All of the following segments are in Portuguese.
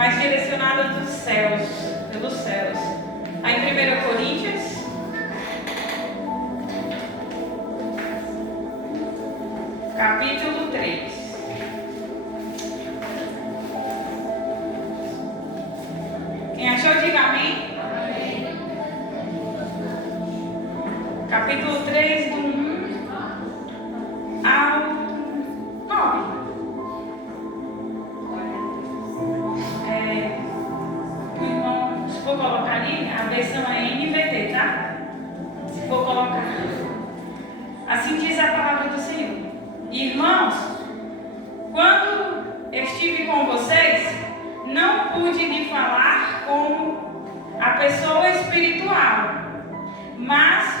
mas direcionada dos céus, pelos céus. Aí em 1 Coríntios, capítulo 3. Quem achou, diga amém. Amém. Capítulo 3, do 1 ao 9. O irmão, se for colocar ali, a versão é NVT, tá? Se for colocar. Assim diz a palavra do Senhor. Irmãos, quando estive com vocês, não pude lhe falar como a pessoa espiritual, mas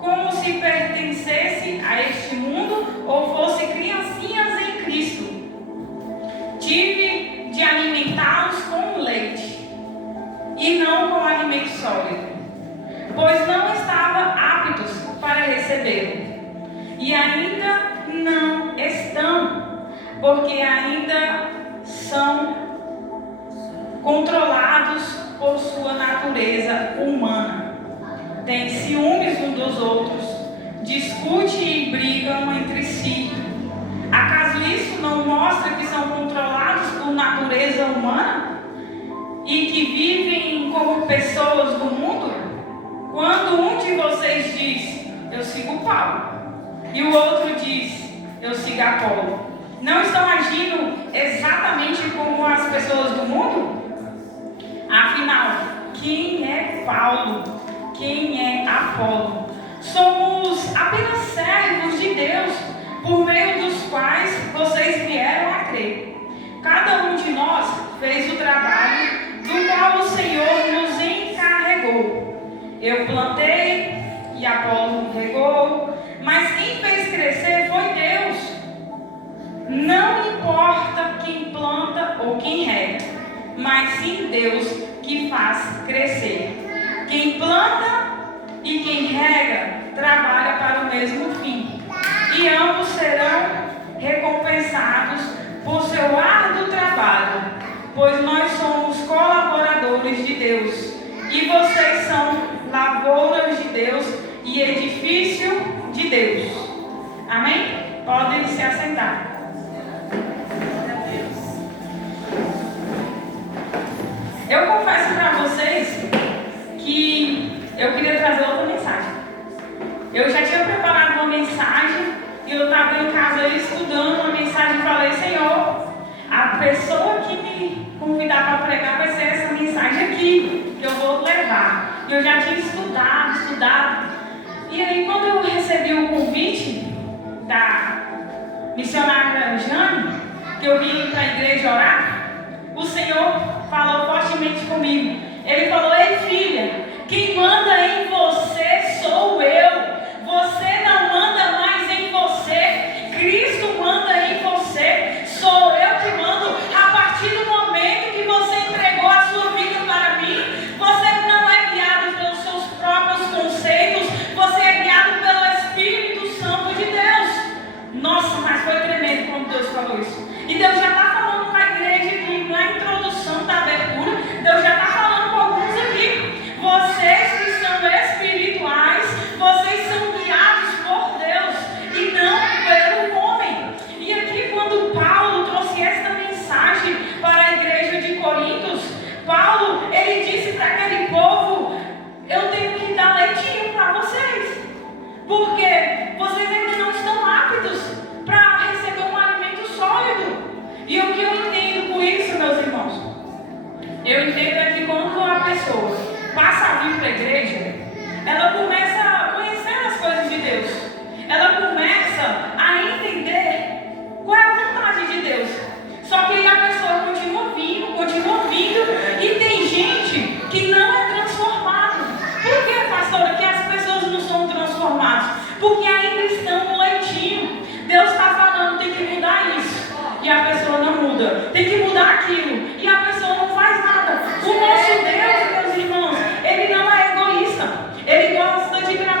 como se pertencesse a este mundo ou fosse criancinhas em Cristo. Tive de alimentá-los com leite e não com alimento sólido, pois não estavam aptos para recebê-lo. E ainda não estão, porque ainda são controlados por sua natureza humana. Têm ciúmes uns dos outros, discutem e brigam entre si. Acaso isso não mostra que são controlados por natureza humana e que vivem como pessoas do mundo? Quando um de vocês diz, eu sigo Paulo, e o outro diz, eu sigo Apolo, não estão agindo exatamente como as pessoas do mundo? Afinal, quem é Paulo? Quem é Apolo? Somos apenas servos de Deus, por meio dos quais vocês vieram a crer. Cada um de nós fez o trabalho do qual o Senhor nos encarregou. Eu plantei e Apolo regou, mas quem fez crescer foi Deus. Não importa quem planta ou quem rega, mas sim Deus que faz crescer. Quem planta e quem rega trabalha para o mesmo fim, e ambos serão recompensados por seu árduo trabalho, pois nós somos colaboradores de Deus, e vocês são lavouras de Deus e edifício de Deus. Amém? Podem se assentar. Eu confesso para vocês que eu queria trazer outra mensagem. Eu já tinha preparado uma mensagem e eu estava em casa estudando uma mensagem e falei, Senhor, a pessoa que me convidar para pregar vai ser essa mensagem aqui, que eu vou levar. E eu já tinha estudado. E aí quando eu recebi o convite da missionária Jane, que eu vim para a igreja orar, o Senhor falou fortemente comigo. Ele falou, ei filha, quem manda em você sou eu. Você não manda mais em você, Cristo manda em você. Sou eu que mando. A partir do momento que você entregou a sua vida para mim, você não é guiado pelos seus próprios conceitos, você é guiado pelo Espírito Santo de Deus. Nossa, mas foi tremendo quando Deus falou isso. E Deus já está falando com a igreja aqui, na introdução da abertura, Deus já está falando com alguns aqui. Vocês que são espirituais, vocês são guiados por Deus e não pelo homem. E aqui quando Paulo trouxe esta mensagem para a igreja de Coríntios, Paulo, ele disse para aquele povo, eu tenho que dar leitinho para vocês, porque vocês ainda não estão aptos para receber um alimento sólido. E o que eu entendo com isso, meus irmãos? Eu entendo é que quando a pessoa passa a vir para a igreja, ela começa a conhecer as coisas de Deus. Ela começa a entender qual é a vontade de Deus. Só que aí a pessoa continua vindo, e tem gente que não é transformada. Por que, pastora, que as pessoas não são transformadas? Porque ainda estão no leitinho. Deus está falando, tem que mudar isso, e a pessoa não muda. Tem que mudar aquilo, e a pessoa não faz nada. O nosso Deus, meus irmãos, Ele não é egoísta. Ele gosta de trabalhar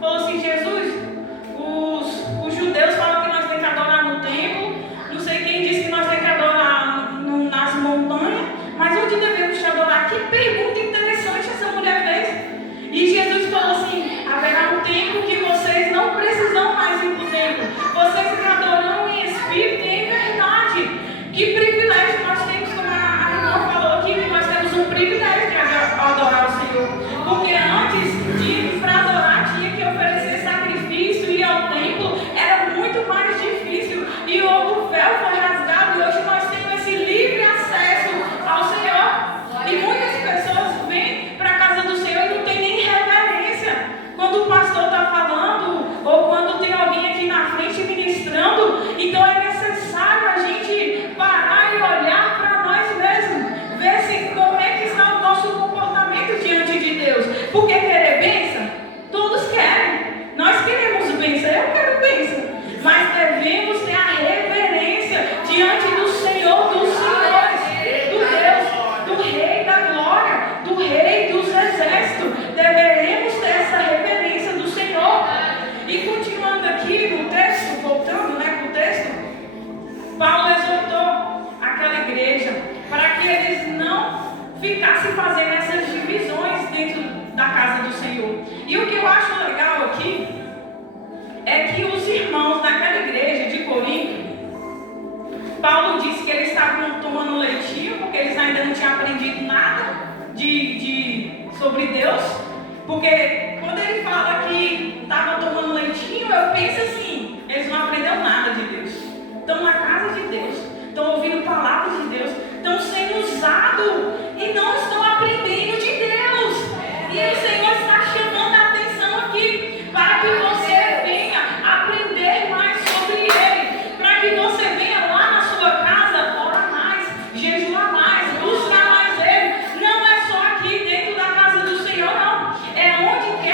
falou assim: Jesus, os judeus falam que nós temos que adorar no templo, não sei quem disse que nós temos que adorar nas montanhas, mas onde devemos te adorar? Que pergunta interessante essa mulher fez. E Jesus falou assim: haverá um tempo que vocês não precisam mais ir para o templo, vocês me adoram em espírito e em verdade. Que privilégio nós temos, como a irmã falou aqui, que nós temos um privilégio de adorar o Senhor. Porque antes de ir para adorar, tinha que oferecer sacrifício, ir ao templo, era muito mais difícil. E o véu foi rasgado e hoje nós temos esse livre acesso ao Senhor. E muitas pessoas vêm para a casa do Senhor e não tem nem reverência. Quando o pastor está falando, ou quando tem alguém aqui na frente ministrando, então é necessário a gente parar e olhar para nós mesmos, ver se como é que está o nosso comportamento diante de Deus. Porque querer bênção, todos querem. Nós queremos bênção, eu quero bênção. Mas devemos ter a reverência diante do Senhor dos Senhores, do Deus, do Rei da Glória, do Rei dos Exércitos. Deveremos ter essa reverência do Senhor. E continuando aqui no texto, voltando para o texto, Paulo exortou aquela igreja para que eles não ficassem fazendo essas divisões dentro da casa do Senhor. E o que eu acho legal aqui é que os irmãos daquela igreja de Corinto, Paulo disse que eles estavam tomando leitinho porque eles ainda não tinham aprendido nada sobre Deus. Porque quando ele fala que estava tomando leitinho, eu penso assim: eles não aprenderam nada de Deus. Estão na casa de Deus, estão ouvindo palavras de Deus, estão sendo usados e não estão aprendendo de Deus. E o Senhor está chamando a atenção aqui para que você venha aprender mais sobre Ele, para que você venha lá na sua casa, orar mais, jejuar mais, buscar mais Ele. Não é só aqui dentro da casa do Senhor, não. É onde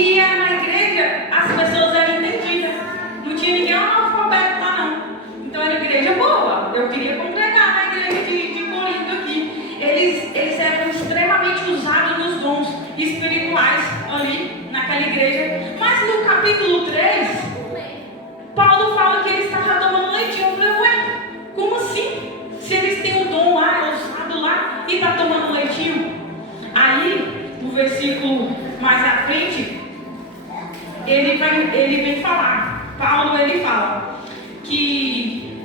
E na igreja as pessoas eram entendidas. Não tinha ninguém analfabeto lá não. Então era igreja boa. Eu queria congregar na igreja de Corinto aqui. Eles eram extremamente usados nos dons espirituais ali naquela igreja. Mas no capítulo 3, Paulo fala que eles estavam tomando leitinho. Eu falei, ué, como assim? Se eles têm o dom lá, é usado lá e está tomando leitinho. Aí, no versículo mais à frente, ele vem falar. Paulo, ele fala que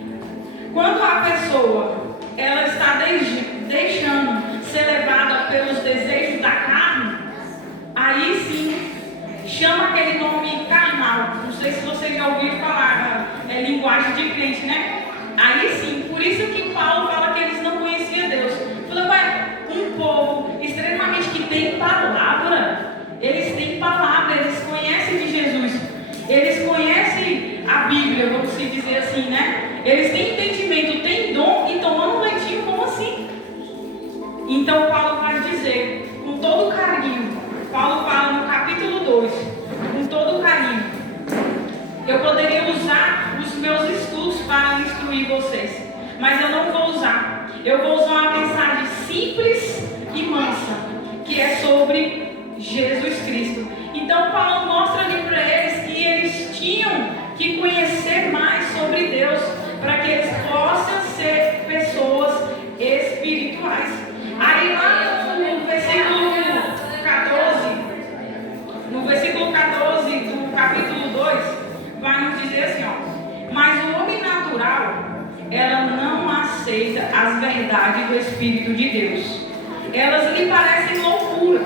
quando a pessoa ela está deixando ser levada pelos desejos da carne, aí sim chama aquele nome carnal. Não sei se vocês já ouviram falar, é linguagem de crente, né? Aí sim, por isso que Paulo fala que eles não conheciam Deus. Falou, ué, um povo extremamente que tem palavra, eles têm palavra, eles conhecem de Jesus, eles conhecem a Bíblia, vamos dizer assim, né? Eles têm entendimento, têm dom e tomando leitinho, como assim? Então Paulo vai dizer, com todo carinho, Paulo fala no capítulo 2, com todo carinho, eu poderia usar os meus estudos para instruir vocês, mas eu não vou usar. Eu vou usar uma mensagem simples e mansa, que é sobre Jesus Cristo. Então Paulo mostra ali para eles que eles tinham que conhecer mais sobre Deus, para que eles possam ser pessoas espirituais. Aí lá no versículo 14 do capítulo 2, vai nos dizer assim, ó, mas o homem natural, ela não aceita as verdades do Espírito de Deus. Elas lhe parecem loucura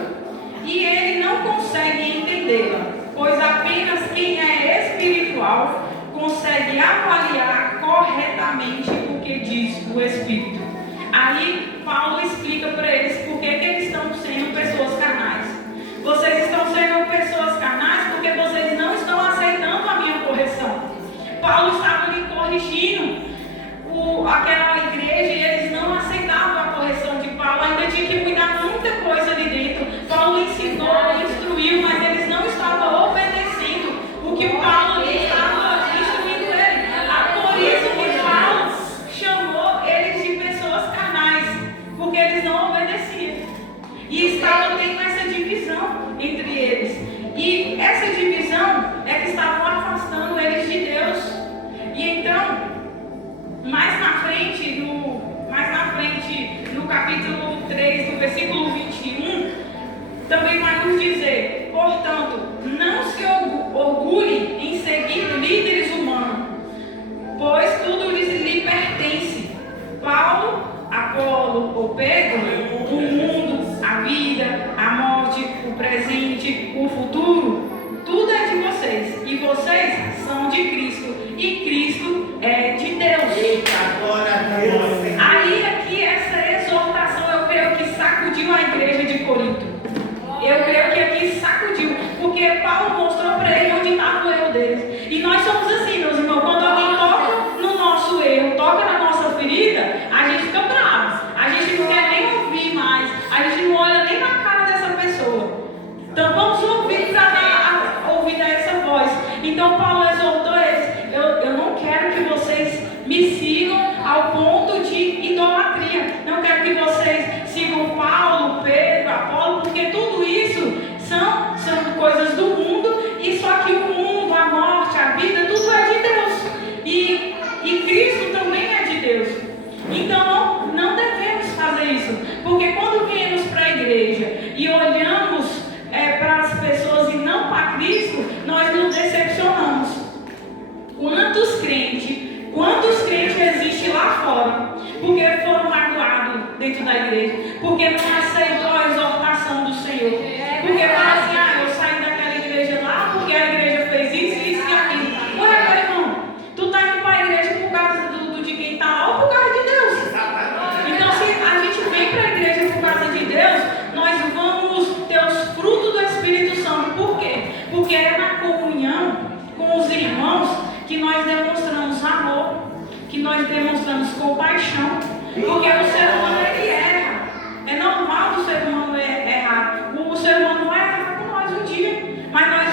e ele não consegue entendê-la, pois apenas quem é espiritual consegue avaliar corretamente o que diz o Espírito. Aí Paulo explica para eles por que eles estão sendo pessoas carnais. Vocês estão sendo pessoas carnais porque vocês não estão aceitando a minha correção. Paulo estava lhe corrigindo aquela igreja e eles não aceitavam a correção de Paulo. Ainda tinha que cuidar muita coisa ali dentro. Paulo ensinou, instruiu, mas eles não estavam obedecendo o que Paulo estava instruindo ele. Por isso que Paulo chamou eles de pessoas carnais, porque eles não obedeciam. E estava tendo essa divisão entre eles. E essa divisão é que estavam afastando eles de Deus. E então, mais na frente, no capítulo 3, no versículo 21, também vai nos dizer, portanto, não se orgulhe em seguir líderes humanos, pois tudo lhe pertence. Paulo, Apolo ou Pedro, o mundo, a vida, a morte, o presente, o futuro, tudo é de vocês. E vocês são de Cristo. E Cristo é de Deus. Aí aqui essa exortação eu creio que sacudiu a igreja de Corinto. Eu creio que aqui sacudiu. Porque Paulo mostrou para ele onde estava o erro deles. E nós somos assim, meus irmãos. Quando alguém toca no nosso erro, toca na nossa ferida, a gente fica bravo. A gente não quer nem ouvir mais. A gente não olha nem na cara dessa pessoa. Então vamos ouvir para ouvir essa voz. Então Paulo exortou eles. Eu não quero que vocês me sigam ao ponto de idolatria. Não quero que vocês sigam Paulo, Pedro, Apolo, porque tudo isso são coisas do mundo. E só que o mundo, a morte, a vida, tudo é de Deus. E Cristo também é de Deus. Então não devemos fazer isso. Porque quando viemos para a igreja e olhamos para as pessoas e não para Cristo, nós nos decepcionamos. Quantos crentes existem lá fora? Porque foram magoados dentro da igreja. Porque não aceitou a exortação do Senhor. Porque fala assim, eu saí daquela igreja lá porque a igreja fez isso e aquilo. Ué, meu irmão, tu está indo para a igreja por causa de quem está lá ou por causa de Deus? Então se a gente vem para a igreja por causa de Deus, nós vamos ter os frutos do Espírito Santo. Por quê? Porque é na comunhão com os irmãos que nós demonstramos amor, que nós demonstramos compaixão, porque o ser humano ele erra. É normal o ser humano errar. O ser humano vai errar com nós um dia, mas nós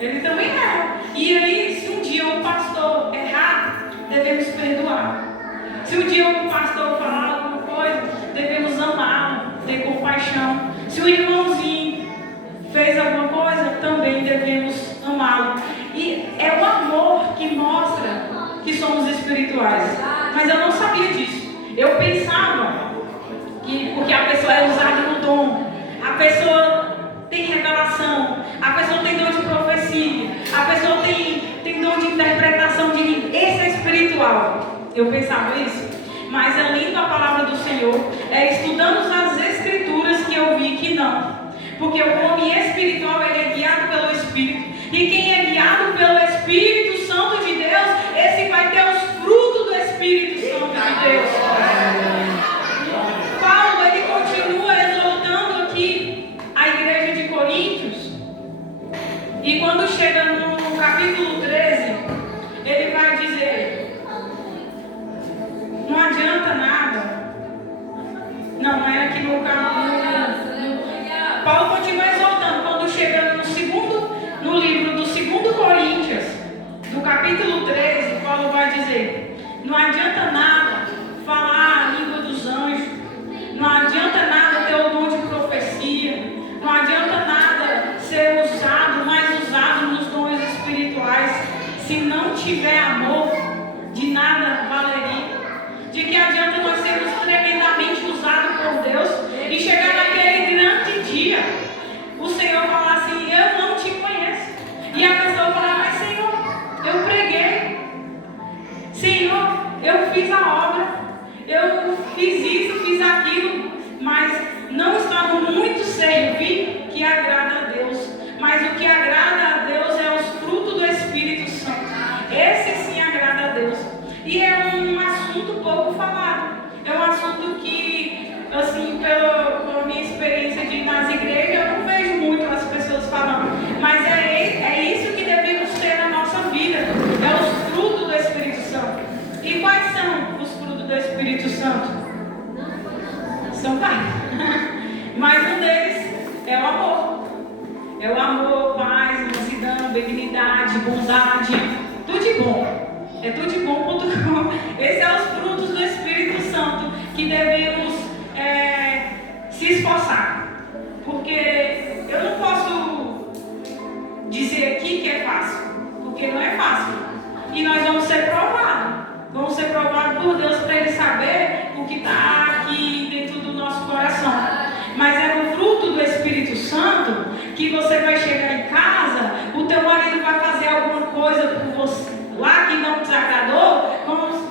Ele também erra. E aí, se um dia o pastor errar, devemos perdoar. Se um dia o pastor falar alguma coisa, devemos amá-lo, ter compaixão. Se o irmãozinho fez alguma coisa, também devemos amá-lo. E é o amor que mostra que somos espirituais. Mas eu não sabia disso. Eu pensava que porque a pessoa é usada no dom, a pessoa tem revelação, a pessoa tem dom de profecia, a pessoa tem dom de interpretação de língua. Esse é espiritual. Eu pensava isso. Mas é lendo a palavra do Senhor, é estudando as Escrituras que eu vi que não. Porque o homem espiritual, ele é guiado pelo Espírito. E quem é guiado pelo Espírito Santo de Deus, esse vai ter os frutos do Espírito Santo de Deus. Paulo, ele continua exortando aqui a igreja de Coríntios. E quando chega no capítulo 13, ele vai dizer: não adianta nada. Não é aqui no capítulo. Paulo continua exortando. Quando chega no livro do 2 Coríntios, no capítulo 13, Paulo vai dizer: não adianta nada falar a língua dos anjos, não adianta nada ter o dom de profecia, não adianta nada ser usado, mais usado nos dons espirituais, se não tiver amor, de nada valeria. De que adianta nós sermos tremendamente usados por Deus e chegar naquele grande dia, o Senhor falar assim: eu não te conheço. E a pessoa falar: mas Senhor, eu preguei, Senhor, eu fiz a obra, eu fiz isso, fiz aquilo, mas não estava muito servir que agrada a Deus. Mas o que agrada a Deus é os frutos do Espírito Santo. Esse sim agrada a Deus. E é um assunto pouco falado. É um assunto que, assim, pela minha experiência de ir nas igrejas, eu não vejo muito as pessoas falando. Mas é isso que devemos ter na nossa vida. É os frutos do Espírito Santo. E quais são os frutos do Espírito Santo? São vários. Mas um deles é o amor. É o amor, paz, mansidão, benignidade, bondade. Tudo de bom. É tudo de bom.com. Esses são os frutos do Espírito Santo que devemos se esforçar. Porque eu não posso dizer aqui que é fácil, porque não é fácil. E nós vamos ser provados. Vamos ser provados por Deus para Ele saber o que está aqui dentro do nosso coração. Mas é no fruto do Espírito Santo que você vai chegar em casa, o teu marido vai fazer alguma coisa por você lá que não te agradou,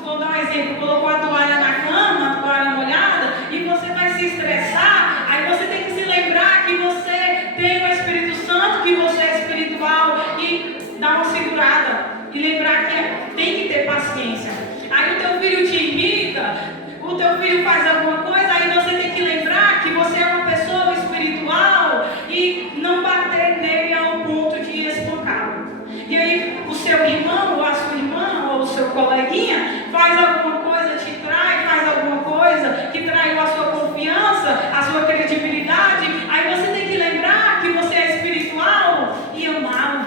vou dar um exemplo, colocou a toalha na cama, a toalha molhada, e você vai se estressar, aí você tem que se lembrar que você tem o Espírito Santo, que você é espiritual, e dar uma segurada, e lembrar que tem que ter paciência. Aí o teu filho te irrita, o teu filho faz alguma coisa, aí você tem que lembrar que você é uma pessoa espiritual, e não bater nele ao ponto de espancá-lo. E aí o seu irmão, ou a sua irmã, ou o seu coleguinha faz alguma coisa, te trai, faz alguma coisa que traiu a sua confiança, a sua credibilidade, aí você tem que lembrar que você é espiritual e amá-lo.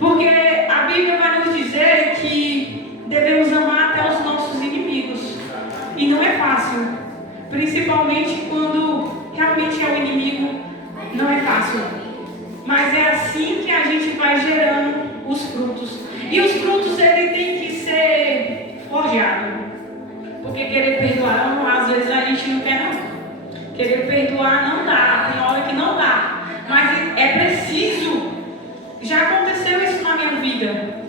Porque a Bíblia vai nos dizer que devemos amar até os nossos inimigos. E não é fácil, principalmente quando realmente é o inimigo, não é fácil. Mas é assim que a gente vai gerando os frutos. E os frutos, ele tem que ser forjado. Porque querer perdoar, às vezes a gente não quer não. Querer perdoar não dá, tem hora que não dá. Mas é preciso. Já aconteceu isso na minha vida.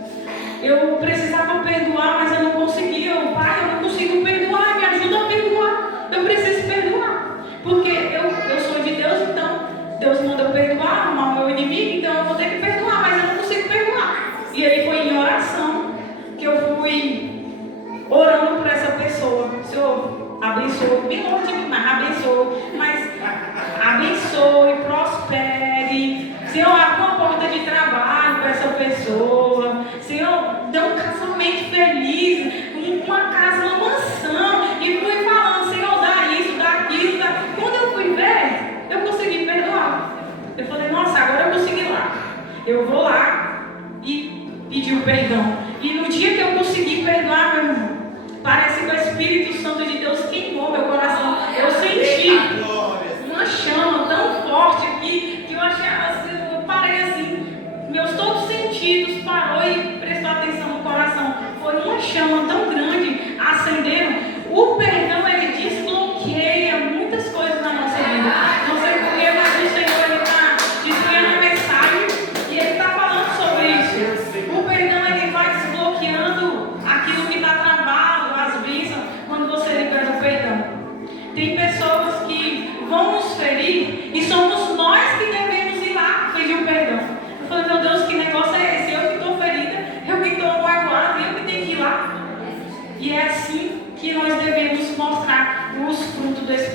Eu precisava perdoar, mas eu não conseguia. Pai, eu não consigo perdoar, me ajuda a perdoar. Eu preciso perdoar. Porque eu sou de Deus, então Deus manda eu perdoar, amar o meu inimigo, então eu vou ter que perdoar, mas eu não consigo perdoar. E aí foi em oração que eu fui orando por essa pessoa. Senhor, abençoe, bem longe de mim, mas abençoe, prospere. Senhor, abra uma porta de trabalho para essa pessoa. Senhor, dê um casamento feliz, uma casa, uma mansão. E fui falando: Senhor, dá isso, dá aquilo, dá. Quando eu fui ver, eu consegui perdoar. Eu falei: nossa,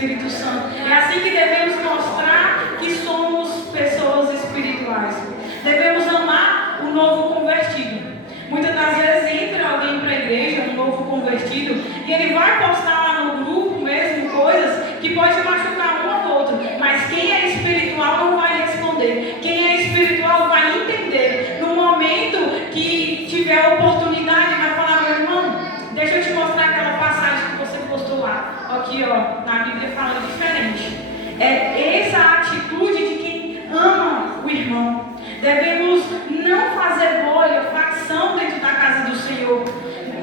Espírito Santo. É assim que devemos mostrar que somos pessoas espirituais. Devemos amar o novo convertido. Muitas das vezes entra alguém para a igreja, um novo convertido, e ele vai postar lá no grupo mesmo coisas que pode machucar um ao outro. Mas quem é espiritual não vai responder. Quem é espiritual vai entender. No momento que tiver a oportunidade, vai falar: meu irmão, deixa eu te mostrar aquela passagem que você postou lá. Aqui, ó, na Bíblia fala diferente. É essa atitude de quem ama o irmão. Devemos não fazer bolha, facção dentro da casa do Senhor,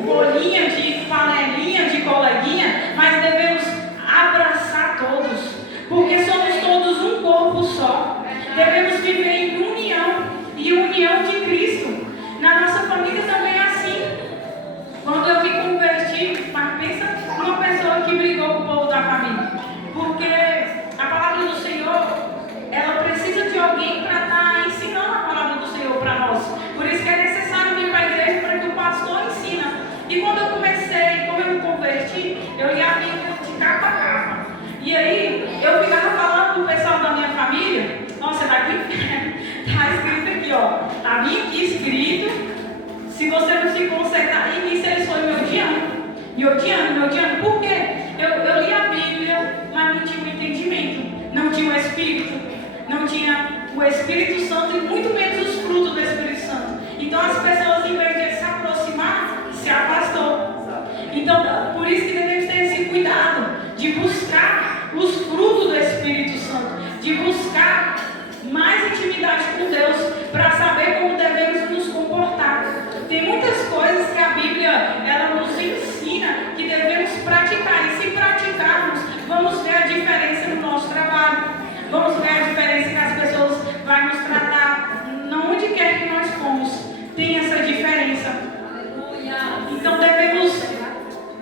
bolinha de panelinha, de coleguinha, mas devemos abraçar todos, porque somos todos um corpo só. Devemos viver em união e união de Cristo. Na nossa família também é assim. Quando eu me converti, mas pensa numa pessoa que brigou com o povo da família, porque a palavra do Senhor, ela precisa de alguém para estar ensinando a palavra do Senhor para nós. Por isso que é necessário vir para a igreja para que o pastor ensina. E quando eu comecei, como eu me converti, eu li a Bíblia de capa a capa. E aí, eu ficava falando com o pessoal da minha família: nossa, vai pro inferno. Está escrito aqui, ó. Está bem aqui escrito. Se você não se consertar, e nisso eles foram me odiando. Por quê? Eu li a Bíblia, mas não tinha um entendimento. Não tinha o Espírito. Não tinha o Espírito Santo e muito menos os frutos do Espírito Santo. Então as pessoas, em vez de se aproximar, se afastou. Então, por isso que devemos ter esse cuidado de buscar os frutos do Espírito Santo, de buscar mais intimidade com Deus, para saber como devemos nos comportar. Tem muitas coisas que a Bíblia ela nos ensina que devemos praticar, e se praticarmos, vamos ver a diferença no nosso trabalho. Vamos ver a diferença que as pessoas vão nos tratar, onde quer que nós fomos, tem essa diferença. Então devemos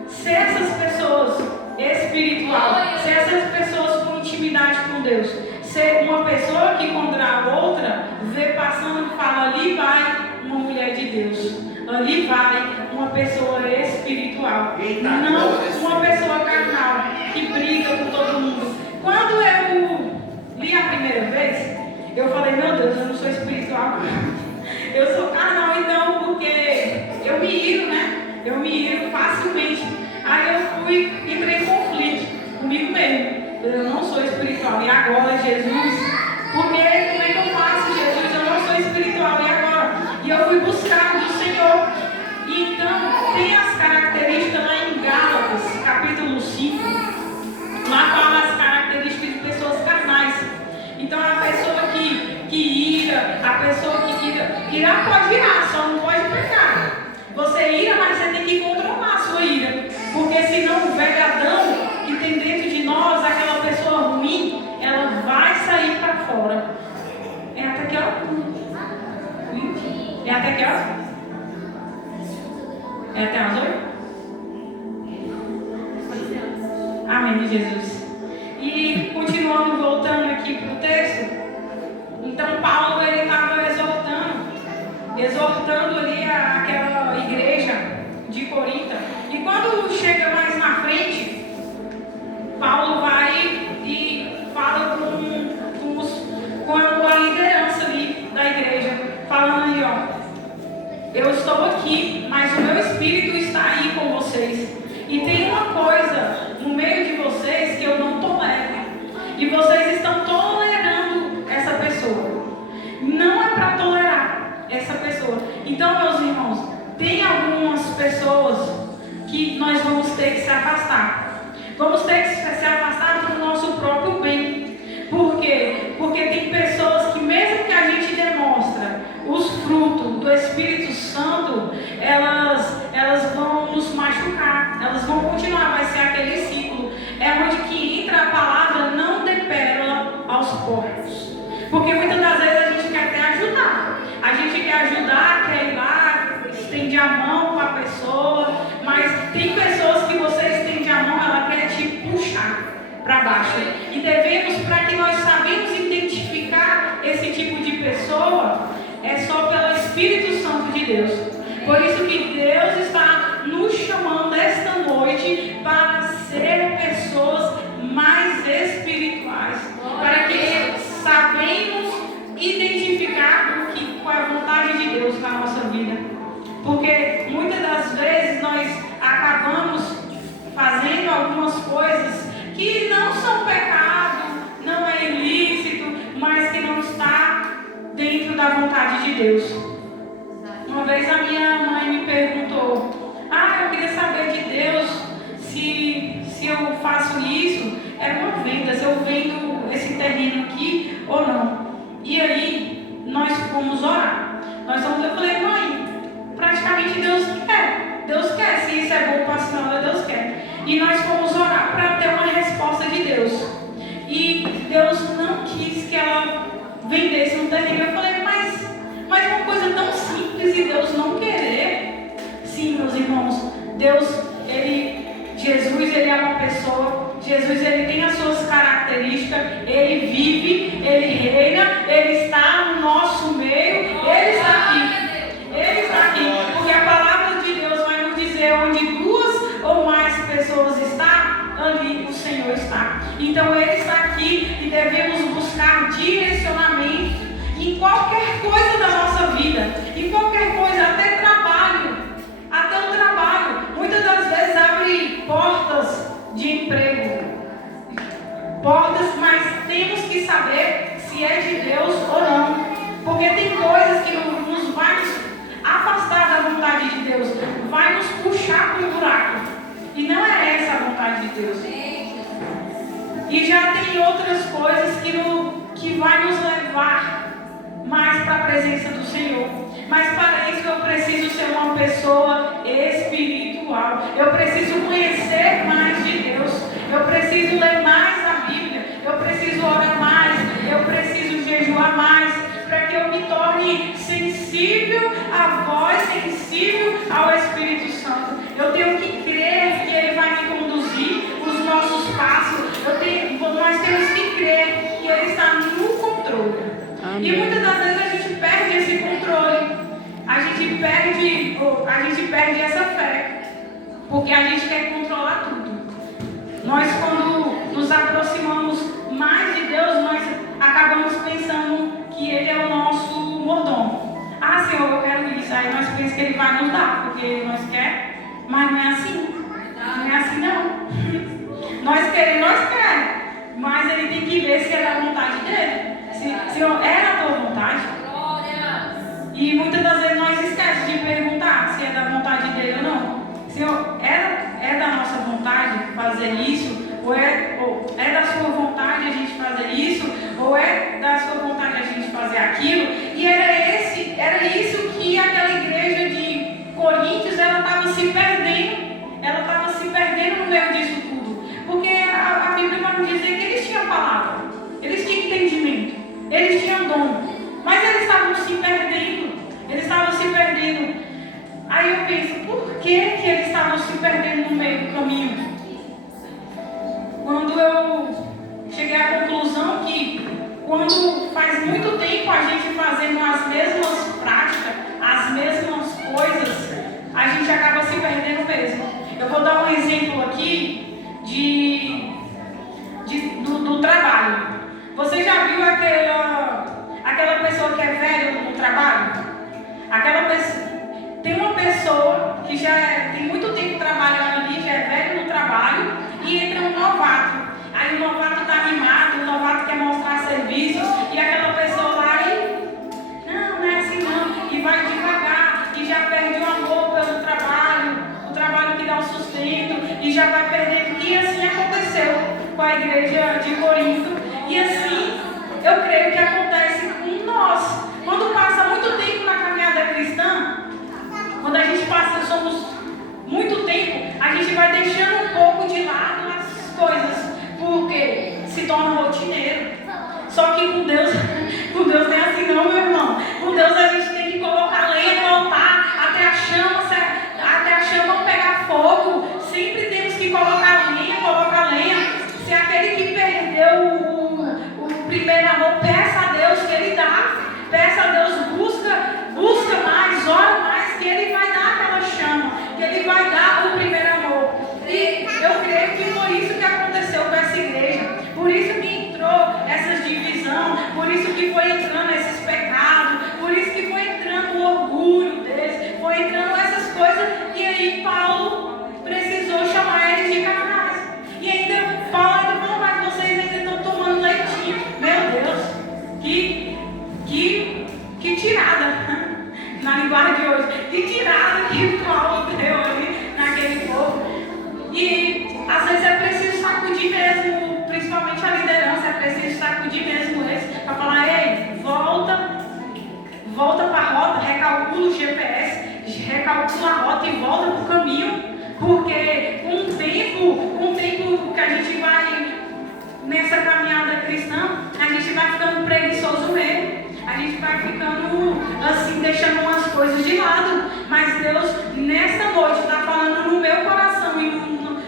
ser essas pessoas espirituais, ser essas pessoas com intimidade com Deus, ser uma pessoa que quando a outra vê passando e fala: ali vai uma mulher de Deus, ali vai uma pessoa espiritual, não uma pessoa carnal que briga com todo mundo. Quando eu li a primeira vez, eu falei: meu Deus, eu não sou espiritual, eu sou carnal. Então, porque eu me iro, né? Eu me iro facilmente. Aí eu entrei em conflito comigo mesmo. Eu não sou espiritual, e agora, Jesus? Porque como é que eu faço, Jesus? Eu não sou espiritual, e agora? E eu fui buscar do Senhor. E então, tem as características lá em Gálatas, capítulo 5. Lá fala as características de pessoas carnais. Então, a pessoa que ira, a pessoa que ira pode irar, só não pode pecar. Você ira, mas você tem que controlar a sua ira. Porque senão o vegadão que tem dentro de nós, aquela pessoa ruim, ela vai sair para fora. É até que hora? É até que hora? É até as 8? Amém, Jesus. E continuando, voltando aqui para o texto. Então Paulo ele estava exortando ali aquela igreja de Corinto. E quando chega mais na frente, Paulo vai e fala com a liderança ali da igreja, falando ali: ó, eu estou aqui, mas o meu espírito está aí com vocês. E tem uma coisa no meio de vocês que eu não tolero. E vocês estão tolerando essa pessoa. Não é para tolerar essa pessoa. Então, meus irmãos, tem algumas pessoas que nós vamos ter que se afastar. Vamos ter que se afastar do nosso próprio bem. Por quê? Porque tem pessoas que, mesmo que a gente demonstra os frutos do Espírito Santo, elas vão nos machucar, elas vão continuar, vai ser aquele ciclo. É onde que entra a palavra: não dê pérola aos porcos. Porque muitas das vezes a gente quer até ajudar. A gente quer ajudar, quer ir lá, estende a mão para a pessoa, mas tem pessoas que você estende a mão, ela quer te puxar para baixo. E devemos, para que nós sabemos identificar esse tipo de pessoa, é só pelo Espírito Santo de Deus. Por isso que Deus está nos chamando esta noite para ser pessoas mais Deus. Uma vez a minha mãe me perguntou: eu queria saber de Deus se eu faço isso, era uma venda, se eu vendo esse terreno aqui ou não. E aí nós fomos orar. Eu falei: mãe, praticamente Deus quer, se isso é bom para a senhora, Deus quer. E nós fomos orar para ter uma resposta de Deus. E Deus não quis que ela vendesse um terreno. Eu falei: mas uma coisa tão simples e Deus não querer. Sim, meus irmãos, Jesus, ele é uma pessoa. Jesus, ele tem as suas características. Ele vive, ele reina, ele está no nosso meio. Ele está aqui. Ele está aqui. Porque a palavra de Deus vai nos dizer: onde duas ou mais pessoas estão, ali o Senhor está. Então ele está aqui e devemos buscar direcionamento em qualquer coisa da nossa vida, em qualquer coisa, até o trabalho. Muitas das vezes abre portas de emprego, mas temos que saber se é de Deus ou não, porque tem coisas que nos vai afastar da vontade de Deus, vai nos puxar para o buraco, e não é essa a vontade de Deus. E já tem outras coisas que vai nos levar mais para a presença do Senhor. Mas para isso eu preciso ser uma pessoa espiritual. Eu preciso conhecer mais de Deus. Eu preciso ler mais a Bíblia. Eu preciso orar mais. Eu preciso jejuar mais. Para que eu me torne sensível à voz, sensível ao Espírito Santo. Eu tenho que crer que Ele vai me conduzir os nossos passos. Nós temos que crer que Ele está no controle. Amém. E muitas das vezes a gente perde esse controle. A gente perde essa fé. Porque a gente quer controlar tudo. Nós, quando nos aproximamos mais de Deus, nós acabamos pensando que Ele é o nosso mordomo. Senhor, eu quero isso. Aí nós pensamos que Ele vai nos dar, porque nós queremos. Mas não é assim. Não é assim não. Nós queremos. Mas Ele tem que ver se é da vontade dEle. Senhor, é da tua vontade? E muitas das vezes nós esquecemos de perguntar se é da vontade dEle ou não. Senhor, é da nossa vontade fazer isso? Ou é da sua vontade a gente fazer isso? Ou é da sua vontade a gente fazer aquilo? E era isso que aquela igreja de Coríntios, ela estava se perdendo. Ela estava se perdendo no meio disso tudo. Porque a Bíblia vai nos dizer que eles tinham palavra. Eles tinham entendimento. Eles tinham dom. Mas eles estavam se perdendo. Aí eu penso, por que eles estavam se perdendo no meio do caminho? Quando eu cheguei à conclusão que quando faz muito tempo a gente fazendo as mesmas práticas, as mesmas coisas, a gente acaba se perdendo mesmo. Eu vou dar um exemplo aqui do trabalho. Você já viu aquela pessoa que é velha no trabalho? Tem uma pessoa que tem muito tempo trabalhando ali, já é velho no trabalho, e entra um novato. Aí o novato está animado, o novato quer mostrar serviços, e aquela pessoa lá não é assim não, e vai devagar, e já perde o amor pelo trabalho, o trabalho que dá o sustento, e já vai perdendo. E assim aconteceu com a igreja de Corinto, e assim eu creio que acontece com nós. Quando passa muito tempo na caminhada cristã, quando a gente somos muito tempo, a gente vai deixando um pouco de lado as coisas, porque se torna rotineiro. Só que com Deus não é assim não, meu irmão. Com Deus a gente tem que colocar lenha no altar, até a chama pegar fogo. Sempre temos que colocar lenha. Se aquele que perdeu o primeiro amor, peça a Deus que Ele dá. Peça a Deus, busca mais, ora mais, que Ele vai dar aquela chama, que Ele vai dar o primeiro amor. E eu creio que foi isso que aconteceu com essa igreja. Por isso que entrou essas divisões, por isso que foi entrando esses pecados, por isso que foi entrando o orgulho deles, foi entrando essas coisas. E aí Paulo precisou chamar eles de canais. E ainda Paulo ainda falou, mas vocês ainda estão tomando leitinho. Meu Deus, que tirada. calcula a rota e volta para o caminho, porque com o tempo que a gente vai nessa caminhada cristã, a gente vai ficando preguiçoso mesmo. A gente vai ficando assim, deixando umas coisas de lado. Mas Deus, nesta noite, está falando no meu coração e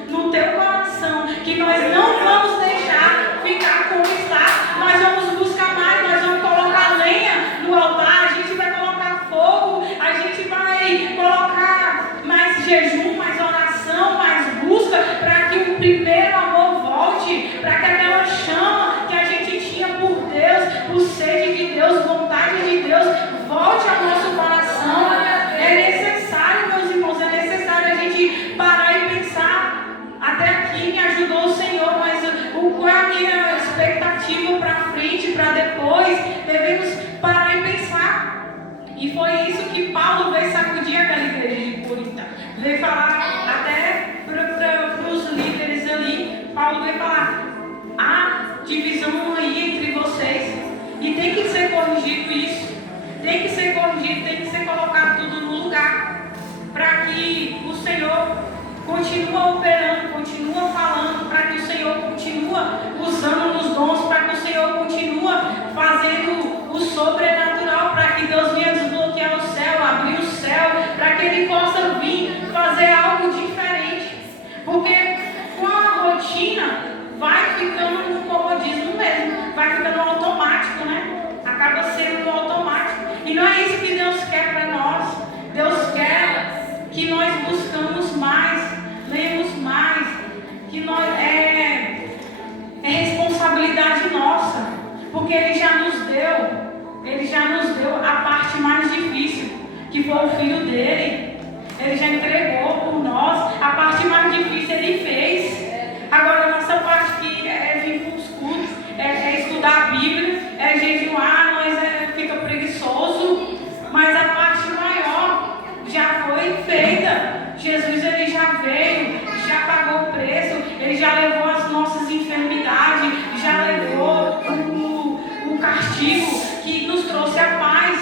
no teu coração, que nós não vamos deixar ficar como está. Nós vamos buscar mais, nós vamos colocar lenha no altar, a gente vai colocar fogo, a gente vai colocar mais jejum, mais oração, mais busca, para que o primeiro amor volte, para que aquela chama que a gente tinha por Deus, por sede de Deus, vontade de Deus, volte ao nosso coração. É necessário, meus irmãos, é necessário a gente parar e pensar. Até aqui me ajudou o Senhor, mas qual é a minha expectativa para frente, para depois? Devemos parar e pensar. E foi isso que Paulo veio sacudir aquela igreja de Corinto. Veio falar até para os líderes ali. Paulo veio falar: há divisão aí entre vocês. E tem que ser corrigido isso. Tem que ser corrigido, tem que ser colocado tudo no lugar. Para que o Senhor continue operando, continue falando, para que o Senhor continue usando nos dons, para que o Senhor continue fazendo o sobrenatural, para que Deus venha desbloquear o céu, abrir o céu, para que Ele possa vir fazer algo diferente. Porque com a rotina vai ficando um comodismo mesmo, vai ficando automático, né? Acaba sendo automático. E não é isso que Deus quer para nós. Deus quer que nós buscamos mais, lemos mais, que nós é responsabilidade nossa, porque Ele já nos deu a parte mais difícil, que foi o Filho dele. Ele já entregou por nós, a parte mais difícil Ele fez. Agora a nossa parte que é vir para os cultos, é estudar a Bíblia, é jejuar, nós fica preguiçoso, mas a parte maior já foi feita. Jesus, Ele já veio, já pagou o preço, Ele já levou as nossas enfermidades, já levou o castigo que nos trouxe a paz.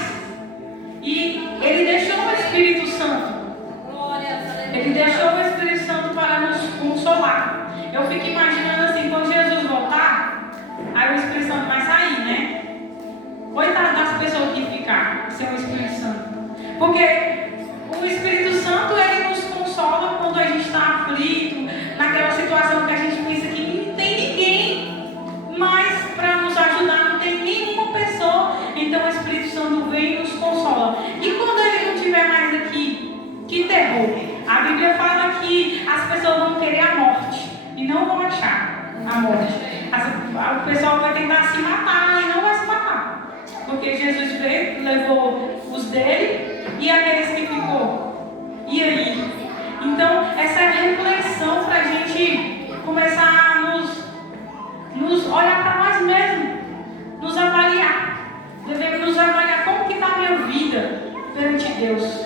E Ele deixou o Espírito Santo. Ele deixou o Espírito Santo para nos consolar. Eu fico imaginando assim, quando Jesus voltar, aí o Espírito Santo vai sair, né? Coitado das pessoas que ficam sem o Espírito Santo. Porque o Espírito Santo, ele nos consola quando a gente está aflito, naquela situação que a gente pensa que não tem ninguém mais para nos ajudar, não tem nenhuma pessoa. Então o Espírito Santo vem e nos consola. E quando ele não estiver mais aqui, que terror! A Bíblia fala que as pessoas vão querer a morte e não vão achar a morte. O pessoal vai tentar se matar e não vai se matar. Porque Jesus veio, levou os dele e aqueles que ficou. E aí? Então, essa é a reflexão para a gente começar a nos olhar para nós mesmos, nos avaliar. Devemos nos avaliar como que está a minha vida perante Deus.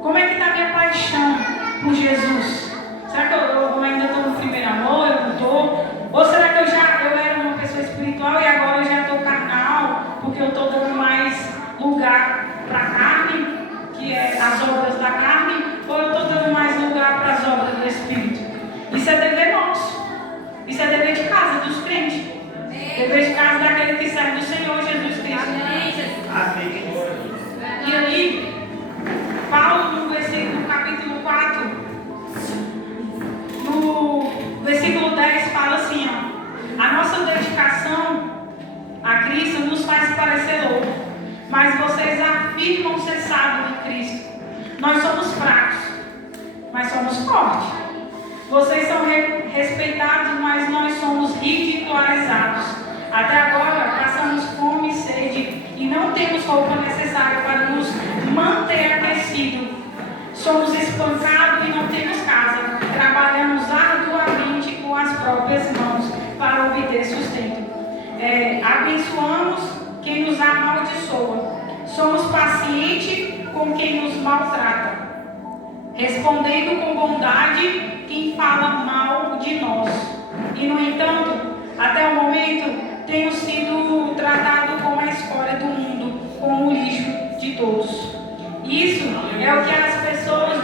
Como é que está a minha paixão por Jesus? Será que eu ainda estou no primeiro amor? Eu não estou? Ou será que eu era uma pessoa espiritual e agora eu já estou carnal, porque eu estou dando mais lugar para a carne, que é as obras da carne, ou eu estou dando mais lugar para as obras do Espírito? Isso é dever nosso. Isso é dever de casa dos crentes. Dever de casa daquele que serve do Senhor Jesus Cristo. Amém. E aí, Paulo, no capítulo 4, no versículo 10, fala assim, ó: a nossa dedicação a Cristo nos faz parecer louco, mas vocês afirmam ser sábios em Cristo. Nós somos fracos, mas somos fortes. Vocês são respeitados, mas nós somos ridicularizados. Até agora passamos fome e sede e não temos roupa necessária para nos manter aquecidos. Somos espancados e não temos casa. Trabalhamos arduamente com as próprias mãos para obter sustento. Abençoamos quem nos amaldiçoa. Somos pacientes com quem nos maltrata, respondendo com bondade quem fala mal de nós. E, no entanto, até o momento, tenho sido tratado como a escória do mundo, como o lixo de todos. Isso é o que as pessoas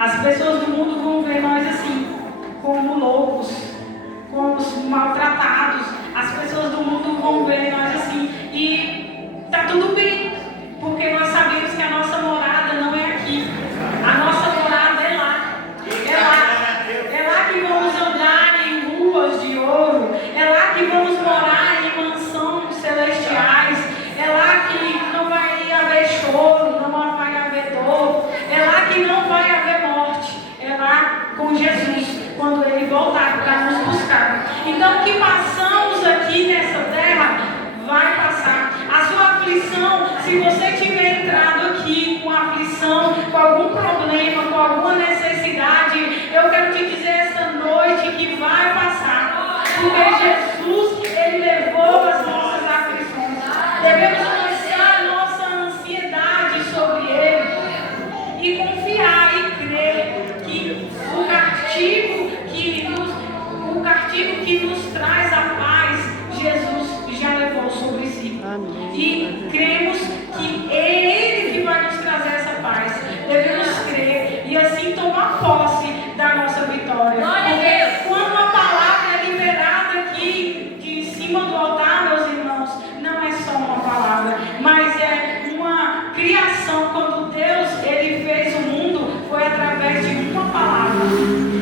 As pessoas do mundo vão ver nós assim, como loucos, como maltratados. As pessoas do mundo vão ver nós assim. E tá tudo bem, porque nós sabemos que a nossa morada não é aqui. A nossa morada é lá. É lá. É lá que vamos andar em ruas de ouro. É lá que vamos morar em mansões celestiais. É lá que não vai haver choro, não vai haver dor. É lá que não vai haver morte. É lá com Jesus, quando Ele voltar para nos buscar. Então, o que passamos aqui nessa terra vai passar. A sua aflição, se você tiver entrado aqui com aflição, com algum problema, com alguma necessidade, eu quero te dizer esta noite que vai passar. Porque Jesus, Ele levou as nossas aflições. Devemos lançar a nossa ansiedade sobre Ele e confiar e crer que o castigo que nos traz a paz, Jesus já levou sobre si. Amém. E cremos que é Ele que vai nos trazer essa paz. Devemos crer e assim tomar posse da nossa vitória. Porque quando a palavra é liberada aqui de cima do altar, meus irmãos, não é só uma palavra, mas é uma criação. Quando Deus Ele fez o mundo, foi através de uma palavra.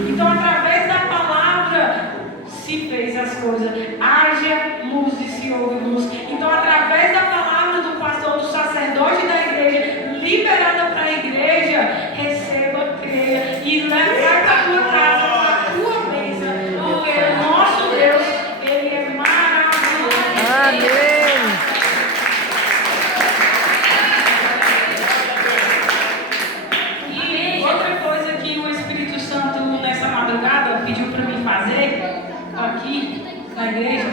Então, através da palavra se fez as coisas. Haja luz e se ouve luz. Então, através da palavra do pastor, do sacerdote da igreja, liberada para a igreja, receba, creia e leve para a tua casa, para a tua mesa, porque o nosso Deus, Ele é maravilhoso. Amém. E outra coisa que o Espírito Santo, nessa madrugada, pediu para mim fazer aqui na igreja,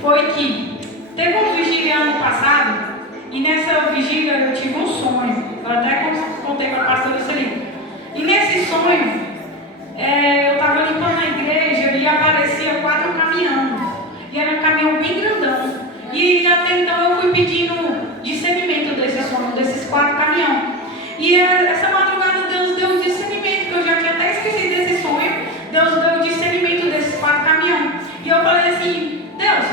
foi que teve uma vigília ano passado, e nessa vigília eu tive um sonho. Eu até contei para a pastora Celina. E nesse sonho, eu estava limpando a igreja e aparecia 4 caminhões. E era um caminhão bem grandão. E até então eu fui pedindo discernimento desse sonho, desses 4 caminhões. E essa madrugada Deus deu um discernimento, que eu já tinha até esquecido desse sonho. Deus deu o discernimento desses 4 caminhões. E eu falei assim, Deus,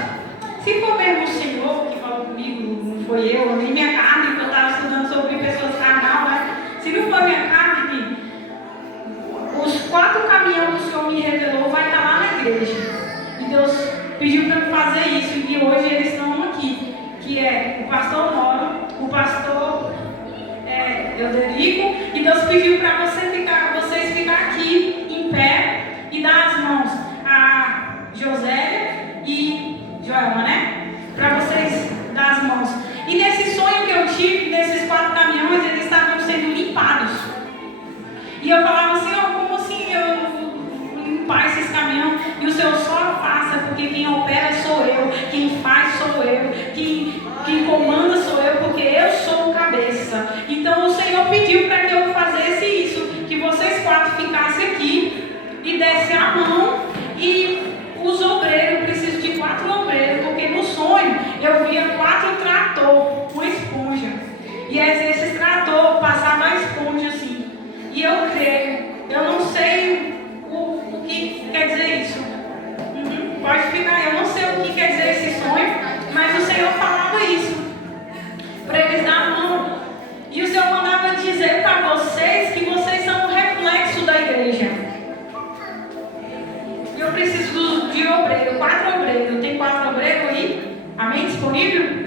se for mesmo o Senhor que falou comigo, não foi eu, nem minha carne, que eu estava estudando sobre pessoas carnal, né? Se não for minha carne, os 4 caminhões que o Senhor me revelou vai estar lá na igreja. E Deus pediu para eu fazer isso, e hoje eles estão aqui, que é o pastor Moro, o pastor Euderico, e Deus pediu para vocês ficar aqui em pé e dar as mãos a Josélia e Joelma, né? Para vocês dar as mãos. E nesse sonho que eu tive, nesses 4 caminhões, eles estavam sendo limpados. E eu falava assim, como assim eu vou limpar esses caminhões? E o Senhor só faça, porque quem opera sou eu, quem faz sou eu, quem comanda sou eu, porque eu sou o cabeça. Então o Senhor pediu para que eu fizesse isso, que vocês 4 ficassem aqui e dessem a mão, e os obreiros, eu preciso de 4 obreiros, porque no sonho eu via 4 trator, uma esponja, e esses trator passavam a esponja assim, e eu creio, eu não sei o que quer dizer isso, pode ficar, eu não sei o que quer dizer esse sonho, mas o Senhor falava isso, para eles dar a mão, e o Senhor mandava dizer para vocês que vocês são um reflexo da igreja. Eu preciso de obreiro, 4 obreiros. Tem 4 obreiros aí? Amém? Disponível?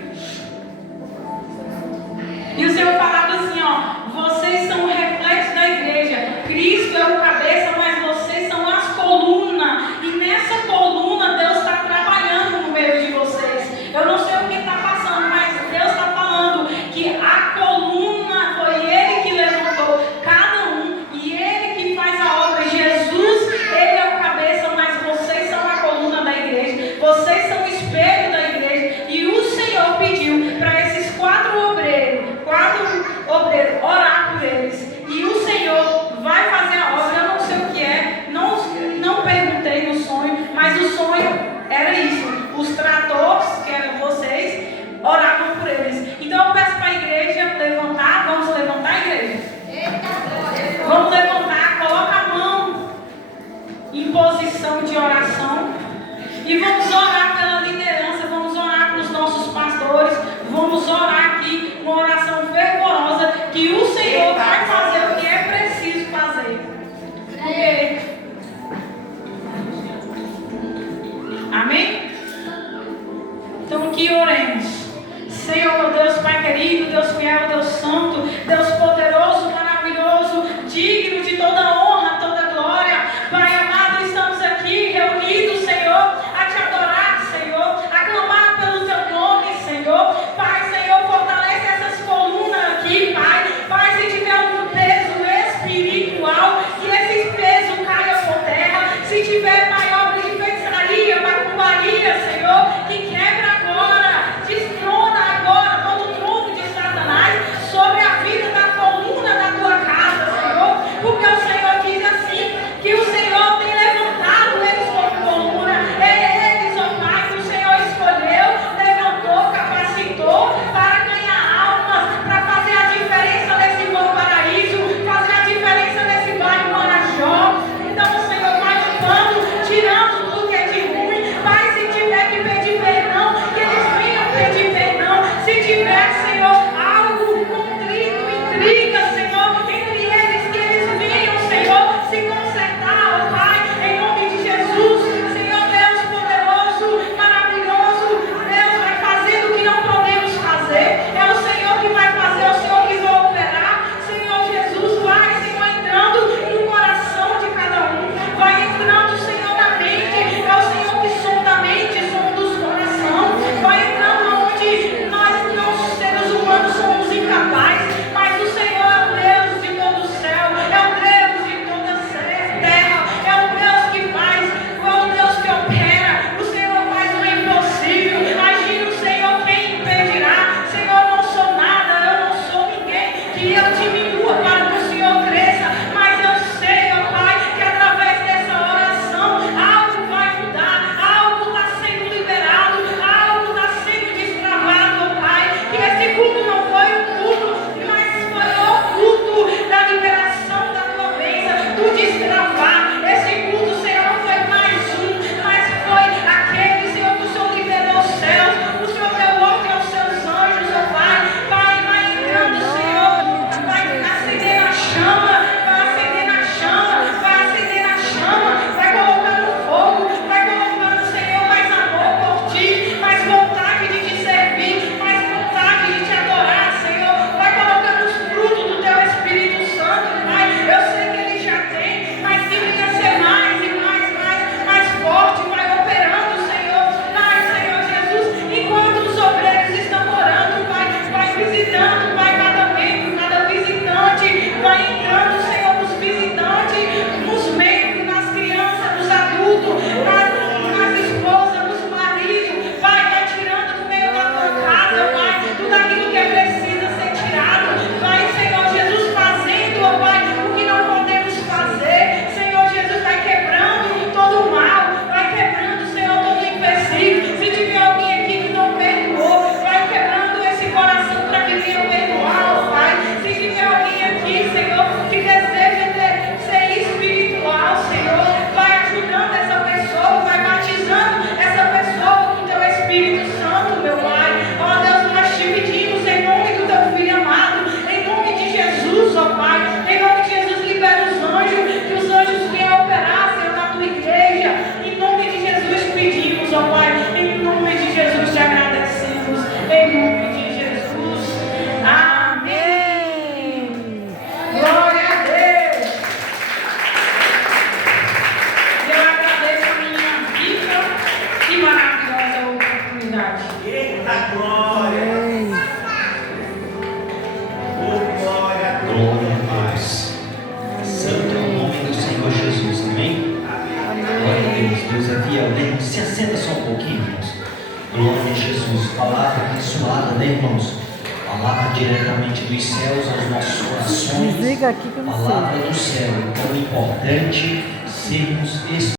E o Senhor falava assim, vocês são o reflexo da igreja. Cristo é o cabeça, mas vocês são as colunas. E nessa coluna Deus está trabalhando no meio de vocês. Eu não sei o que está passando, mas Deus está falando que a coluna foi Ele que levantou cada um, e Ele que faz a obra. Jesus, Ele é o cabeça, mas vocês são a coluna da igreja. Vocês são o espelho da igreja. E o Senhor Amém? Então que oremos. Senhor, meu Deus, Pai querido, Deus fiel, Deus santo, Deus poderoso, maravilhoso, digno de toda honra, toda glória. Pai amado, estamos aqui reunidos, Senhor, a te adorar, Senhor, a clamar pelo teu nome, Senhor. Pai, Senhor, fortalece essas colunas aqui, Pai. Pai, se tiver algum peso espiritual, que esse peso caia por terra. Se tiver, Pai, obra de feitiçaria, macumbaria, Senhor, que quebra agora, destrona agora todo o trono de Satanás sobre a vida da coluna da tua casa, Senhor. Porque o Senhor diz assim, que o Senhor tem levantado eles como coluna. É eles, ó Pai, que o Senhor escolheu, levantou, capacitou para ganhar almas, para fazer a diferença nesse bom paraíso, fazer a diferença nesse bairro Marajó. Então o Senhor vai limpando, tirando tudo que é de ruim. Pai, se tiver que pedir perdão, que eles venham pedir perdão. Se tiver, Senhor, algo contrito, intriga, Senhor, entre eles, que eles venham, Senhor, se consertar, ó Pai, em nome de Jesus. Senhor Deus poderoso, maravilhoso, Deus vai fazendo o que não podemos fazer. É o Senhor que vai fazer, é o Senhor que vai operar. Senhor Jesus, vai, Senhor, entrando no coração de cada um. Vai entrando, Senhor, na mente. É o Senhor que sonda a mente, sonda os corações. Vai entrando onde nós seres humanos somos incapazes. Mas o Senhor é o Deus de todo o céu. É o Deus de toda a terra. É o Deus que faz. É o Deus que opera. O Senhor faz o impossível. Agindo, Senhor, quem impedirá? Senhor, eu não sou nada. Eu não sou ninguém. Que eu diminua para que o Senhor cresça. Mas eu sei, ó Pai, que através dessa oração algo vai mudar. Algo está sendo liberado. Algo está sendo destravado, ó Pai. Que esse culto não foi um culto, mas foi o culto da liberação da tua bênção, do destravar. Esse culto, Senhor, não foi mais um, mas foi aquele, Senhor, que o Senhor liberou os céus. O Senhor deu ordem aos seus anjos, ó Pai. Pai, vai entrando, Senhor, vai acender a chama, vai acender a chama, vai acender a chama, vai colocando fogo, vai colocando, Senhor, mais amor por ti, mais vontade de te servir, mais vontade de te adorar, Senhor. Vai colocando os frutos do teu Espírito Santo, Pai. Eu sei que ele já tem, mas que venha ser mais e mais forte, vai operando, Senhor. Ai, Senhor Jesus, enquanto os obreiros estão orando, Pai, vai visitando, Pai, cada membro, cada visitante, vai entrando, Senhor, nos visitantes, nos membros, nas crianças, nos adultos, nas esposas, nos maridos, vai tirando do meio da tua casa, Pai, tudo aquilo que precisa ser tirado. Vai, Senhor Jesus, fazendo, ó Pai, o que não podemos fazer. Senhor Jesus, vai quebrando todo o mal, vai quebrando, Senhor, todo o empecilho. Se tiver alguém aqui que não perdoou, vai quebrando esse coração para que venha perdoar, ó Pai. Se tiver alguém aqui, Senhor, que deseja ser espiritual, Senhor, vai ajudando essa pessoa, vai batizando essa pessoa com teu Espírito Santo, meu Pai. Ó Deus, nós te pedimos em nome do teu Filho amado, em nome de Jesus, ó Pai, em nome de Jesus, libera os anjos, que os anjos venham operar, Senhor, na tua igreja. Em nome de Jesus pedimos, ó Pai, em nome de Jesus te agradecemos, em nome de Jesus. Amém. Glória a Deus. Eu agradeço a minha vida. Que maravilhosa oportunidade. Eita glória! Oh, glória! Glória a Deus. Santo é o nome do Senhor Jesus, amém? Glória a Deus, Deus é fiel, né? Se assenta só um pouquinho, irmãos. Glória a Jesus, palavra abençoada, né, irmãos? Palavra diretamente dos céus aos nossos corações. Desliga aqui que eu não sei. Palavra do céu, então é importante sermos